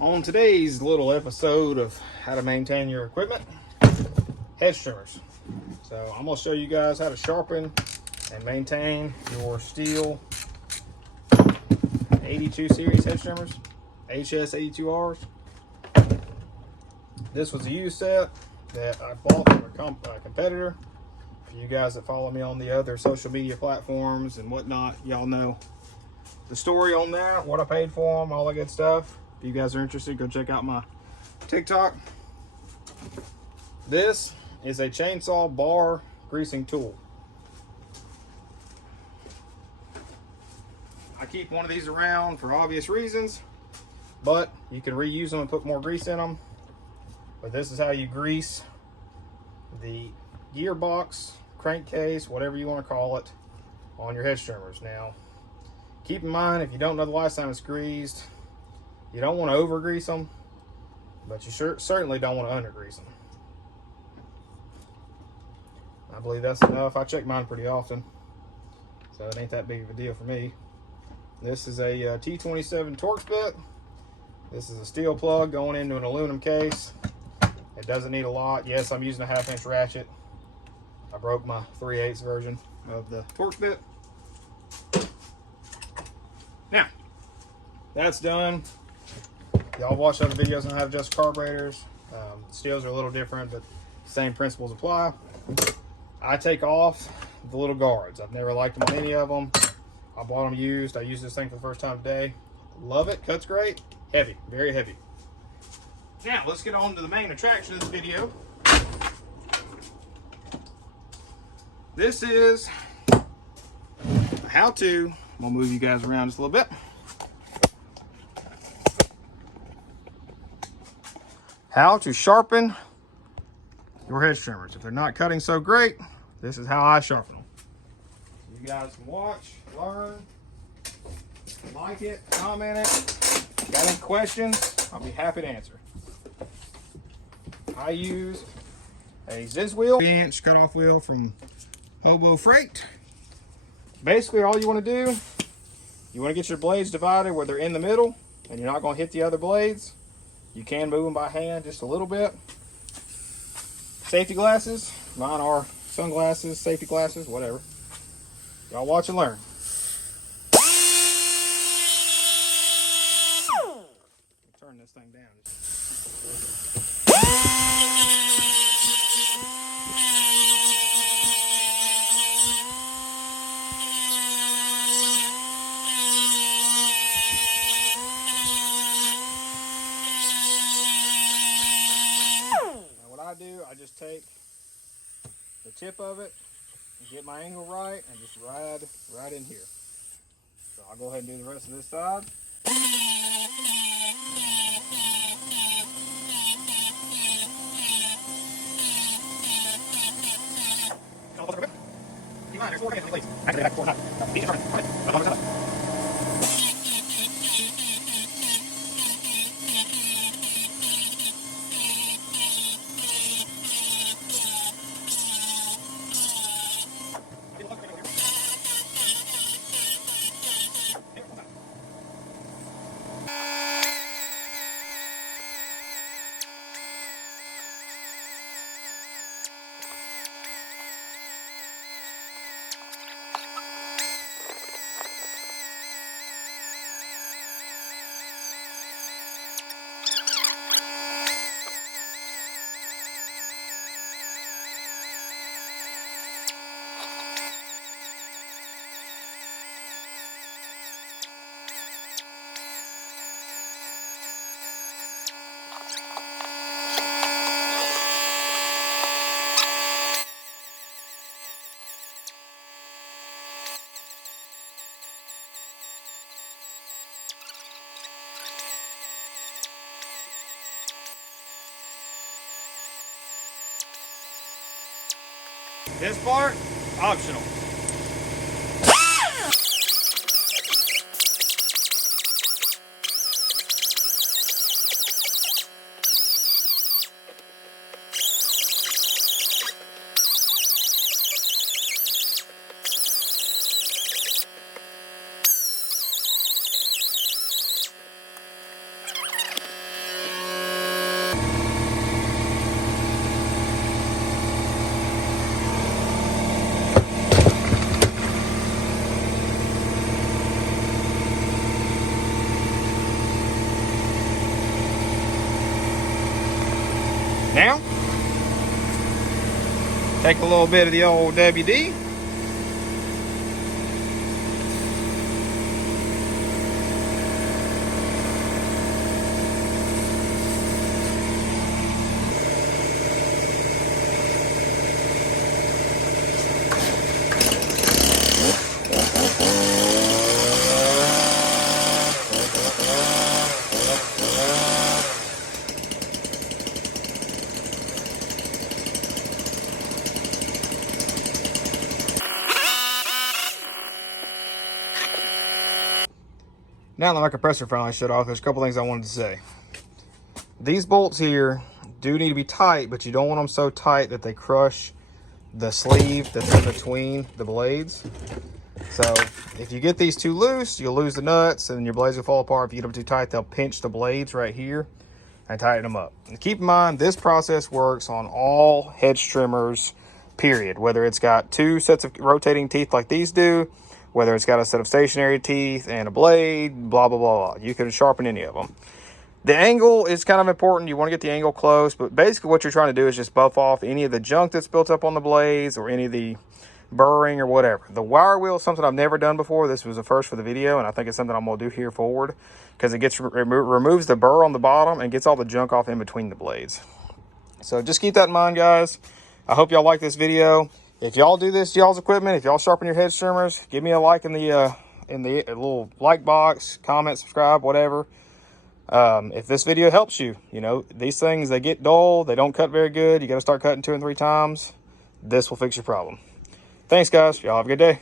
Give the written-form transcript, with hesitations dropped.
On today's little episode of how to maintain your equipment, hedge trimmers. So I'm going to show you guys how to sharpen and maintain your Steel 82 series hedge trimmers, HS82Rs. This was a used set that I bought from a competitor. For you guys that follow me on the other social media platforms and whatnot, y'all know the story on that, what I paid for them, all that good stuff. If you guys are interested, go check out my TikTok. This is a chainsaw bar greasing tool. I keep one of these around for obvious reasons, but you can reuse them and put more grease in them. But this is how you grease the gearbox, crankcase, whatever you want to call it, on your hedge trimmers. Now, keep in mind, if you don't know the last time it's greased, you don't want to over grease them, but you certainly don't want to under grease them. I believe that's enough. I check mine pretty often, so it ain't that big of a deal for me. This is a T27 Torx bit. This is a steel plug going into an aluminum case. It doesn't need a lot. Yes, I'm using a 1/2-inch ratchet. I broke my 3/8 version of the Torx bit. Now, that's done. Y'all watch other videos on how to adjust carburetors. Steels are a little different, but same principles apply. I take off the little guards. I've never liked them on any of them. I bought them used. I used this thing for the first time today. Love it. Cuts great. Heavy. Very heavy. Now, let's get on to the main attraction of this video. This is a how-to. I'm going to move you guys around just a little bit. How to sharpen your hedge trimmers. If they're not cutting so great, this is how I sharpen them. You guys can watch, learn, like it, comment it. Got any questions? I'll be happy to answer. I use a Ziz wheel, 3-inch cutoff wheel from Hobo Freight. Basically, all you want to do, you want to get your blades divided where they're in the middle and you're not going to hit the other blades. You can move them by hand just a little bit. Safety glasses. Mine are sunglasses, safety glasses, whatever. Y'all watch and learn. Turn this thing down. I do, I just take the tip of it and get my angle right and just ride right in here. So I'll go ahead and do the rest of this side. This part, optional. Now, take a little bit of the old WD. Now that my compressor finally shut off, there's a couple things I wanted to say. These bolts here do need to be tight, but you don't want them so tight that they crush the sleeve that's in between the blades. So if you get these too loose, you'll lose the nuts and your blades will fall apart. If you get them too tight, they'll pinch the blades right here and tighten them up. And keep in mind, this process works on all hedge trimmers, period. Whether it's got two sets of rotating teeth like these do, whether it's got a set of stationary teeth and a blade, blah, blah, blah, blah. You can sharpen any of them. The angle is kind of important. You want to get the angle close, but basically what you're trying to do is just buff off any of the junk that's built up on the blades or any of the burring or whatever. The wire wheel is something I've never done before. This was a first for the video, and I think it's something I'm going to do here forward because it removes the burr on the bottom and gets all the junk off in between the blades. So just keep that in mind, guys. I hope y'all like this video. If y'all do this to y'all's equipment, if y'all sharpen your hedge trimmers, give me a like in the little like box, comment, subscribe, whatever. If this video helps you, you know, these things, they get dull, they don't cut very good. You got to start cutting 2 and 3 times. This will fix your problem. Thanks, guys. Y'all have a good day.